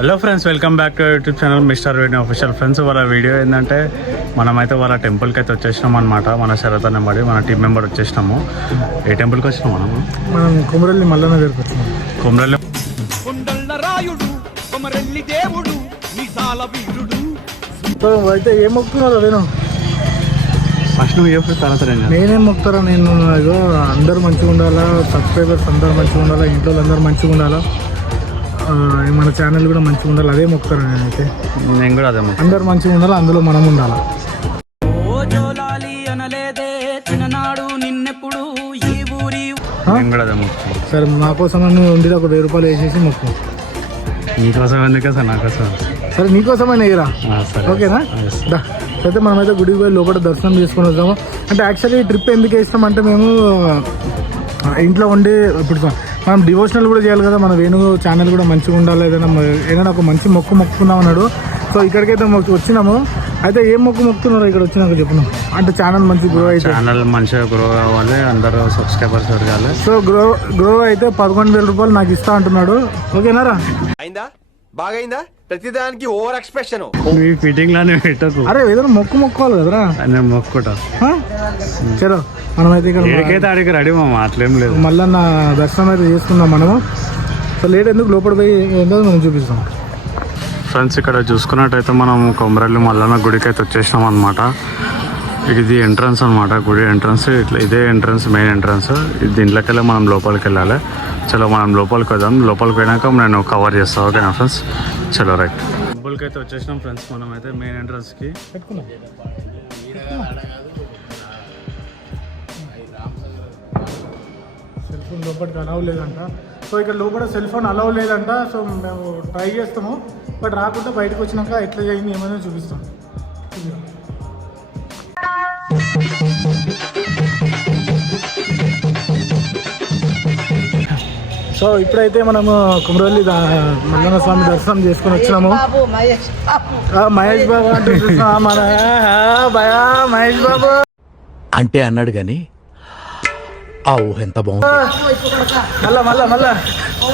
Hello friends, welcome back to YouTube channel mister Venu official. Friends, వాళ్ళ video ఏంటంటే మనమైతే వాళ్ళ టెంపుల్కి అయితే వచ్చేసినాం అనమాట. మన శరత్ బడి మన టీం మెంబర్ వచ్చేసినాము. ఏ టెంపుల్కి వచ్చినాం మనం కొమరల్లి మల్లన్న దగ్గరికి వచ్చినాం. కొమరల్లి అయితే ఏం మొక్కుతున్నారు అదేనా? ఫస్ట్ నువ్వు చెప్పి తర్వాత నేనేం మొక్కుతారా? నేను అందరూ మంచిగా ఉండాలా, సబ్స్క్రైబర్స్ అందరూ మంచిగా ఉండాలా, ఇంట్లో అందరూ మంచిగా ఉండాలా, మన ఛానల్ కూడా మంచిగా ఉండాలి, అదే మొక్కుతారా. నేనైతే నేను కూడా అదే అందరూ మంచిగా ఉండాలి, అందులో మనం ఉండాలా. సరే, నా కోసం ఉండి ఒక 1000 రూపాయలు వేసేసి మొక్కు. నీకోసం ఎందుకే సార్? నాకోసం. సరే, నీకోసమైనా వేయరా? ఓకేనా? అయితే మనమైతే గుడికి పోయి లోపల దర్శనం చేసుకొని వద్దాము. అంటే యాక్చువల్లీ ట్రిప్ ఎందుకు వేస్తామంటే మేము ఇంట్లో ఉండి ఇప్పుడు మనం డివోషనల్ కూడా చేయాలి కదా. మన వేణు ఛానల్ కూడా మంచిగా ఉండాలి, ఏదైనా ఒక మంచి మొక్కుకుందాం అన్నాడు. సో ఇక్కడికైతే వచ్చినాము. అయితే ఏం మొక్కుతున్నారు ఇక్కడ వచ్చినాక చెప్పినాం అంటే ఛానల్ మంచి గ్రో అయితే, ఛానల్ మంచిగా గ్రో కావాలి, అందరూ సబ్స్క్రైబర్స్ పెరగాలి. సో గ్రో అయితే 11,000 రూపాయలు నాకు ఇస్తా అంటున్నాడు. ఓకేనారా? బాగైందా? ప్రతిదానికి ఓవర్ ఎక్స్ప్రెషన్. ఫిట్టింగ్ లానే పెట్టకు. అరే ఏదైనా మొక్కుకోవాలి కదరా. నేను మొక్కుకుంటా. చలో మనమైతే ఇక్కడ అడిగి రెడీ అట్లేం లేదు. మళ్ళీ నా దర్శనం అయితే చేసుకుందాం మనము. సో లేట్ ఎందుకు లోపల పోయి ఏంటో మనం చూపిస్తాం. ఫ్రెండ్స్, ఇక్కడ చూసుకున్నట్టయితే మనం కొమరల్లి మల్లన్న గుడికి అయితే వచ్చేసినాం అనమాట. ఇది ఎంట్రన్స్ అనమాట, గుడి ఎంట్రన్స్. ఇట్లా ఇదే ఎంట్రన్స్, మెయిన్ ఎంట్రన్స్. దీంట్లోకి వెళ్ళి మనం లోపలికి వెళ్ళాలి. చలో మనం లోపలికి వెళ్దాం. లోపలికి పోయినాక నేను కవర్ చేస్తాను. ఓకేనా ఫ్రెండ్స్? చలో రైట్. టెంపుల్కి అయితే వచ్చేసినాం ఫ్రెండ్స్. మనం అయితే మెయిన్ ఎంట్రన్స్కి పెట్టుకున్నాం. సెల్ ఫోన్ లోపలికి అలౌ లేదంట. సో ఇక్కడ లోపల సెల్ ఫోన్ అలౌ లేదంట. సో మేము ట్రై చేస్తాము, బట్ రాకుండా బయటకు వచ్చినాక ఎట్లా చేయింది ఏమైనా చూపిస్తాం. సో ఇప్పుడైతే మనము కొమరల్లి మల్లన్న స్వామి దర్శనం చేసుకుని వచ్చినాము. మహేష్ బాబు అంటే మన భయా మహేష్ బాబు అంటే అన్నాడు కానీ ఆ ఊహ ఎంత బాగుంది. మళ్ళా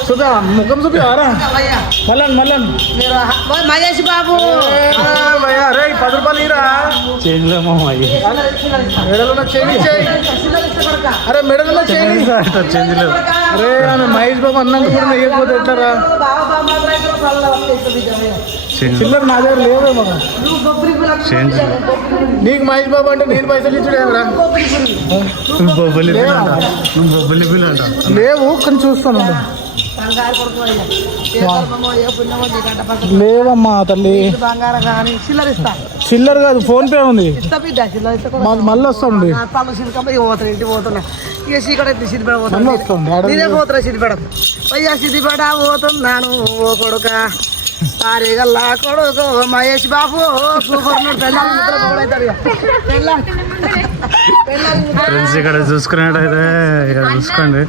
చూపా ముఖం చూపిరా. మళ్ళన్ మహేష్ బాబు భయా రే 10 రూపాయలు ఇరా. మెడలో చేంజ్ చేయి. అరే మెడలో చేంజ్ లేదు. అరే మహేష్ బాబు అన్నంత కూడా వేయకపోతే ఎట్లరా? చిల్లర నా దగ్గర లేవేమో. నీకు మహేష్ బాబు అంటే నేను పైసలు ఇచ్చుడేమరా? లేవు కానీ చూస్తాను. లేవమ్మా తల్లి, చిల్లర కాదు, ఫోన్ పే ఉంది. మాకు మళ్ళీ వస్తుంది. సిద్దిపేట పోతున్నాను ఓ కొడుక సారిగల్లా కొడుకు మహేష్ బాబు సూపర్. ఫ్రెండ్స్, ఇక్కడ చూసుకున్నట్టయితే ఇక్కడ చూసుకోండి.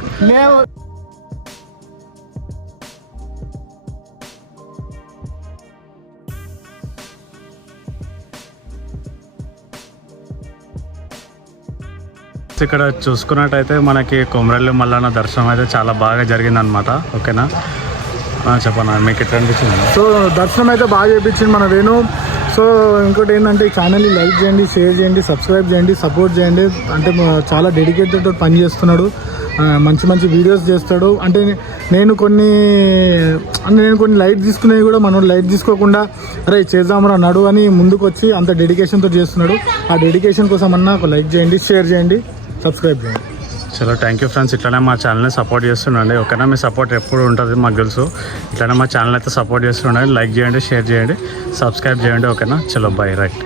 ఇక్కడ చూసుకున్నట్టయితే మనకి కొమరల్లి మల్లన్న దర్శనం అయితే చాలా బాగా జరిగిందనమాట. ఓకేనా? చెప్పనా మీకు ఎట్లా అనిపించింది? సో దర్శనం అయితే బాగా చేయించింది మన వేణు. సో ఇంకోటి ఏంటంటే ఈ ఛానల్ని లైక్ చేయండి, షేర్ చేయండి, సబ్స్క్రైబ్ చేయండి, సపోర్ట్ చేయండి. అంటే చాలా డెడికేటెడ్ పని చేస్తున్నాడు, మంచి వీడియోస్ చేస్తాడు. అంటే నేను కొన్ని లైట్ తీసుకునేవి కూడా మనం లైట్ తీసుకోకుండా అరే చేద్దామరా నడు అని ముందుకు వచ్చి అంత డెడికేషన్తో చేస్తున్నాడు. ఆ డెడికేషన్ కోసం అన్నా ఒక లైక్ చేయండి, షేర్ చేయండి, సబ్స్క్రైబ్ చేయండి. చలో థ్యాంక్ యూ ఫ్రెండ్స్. ఇట్లానే మా ఛానల్ని సపోర్ట్ చేస్తుండండి. ఓకేనా? మీ సపోర్ట్ ఎప్పుడు ఉంటుంది మాకు తెలుసు. ఇట్లానే మా ఛానల్ అయితే సపోర్ట్ చేస్తుండండి. లైక్ చేయండి, షేర్ చేయండి, సబ్స్క్రైబ్ చేయండి. ఓకేనా? చలో బై రైట్.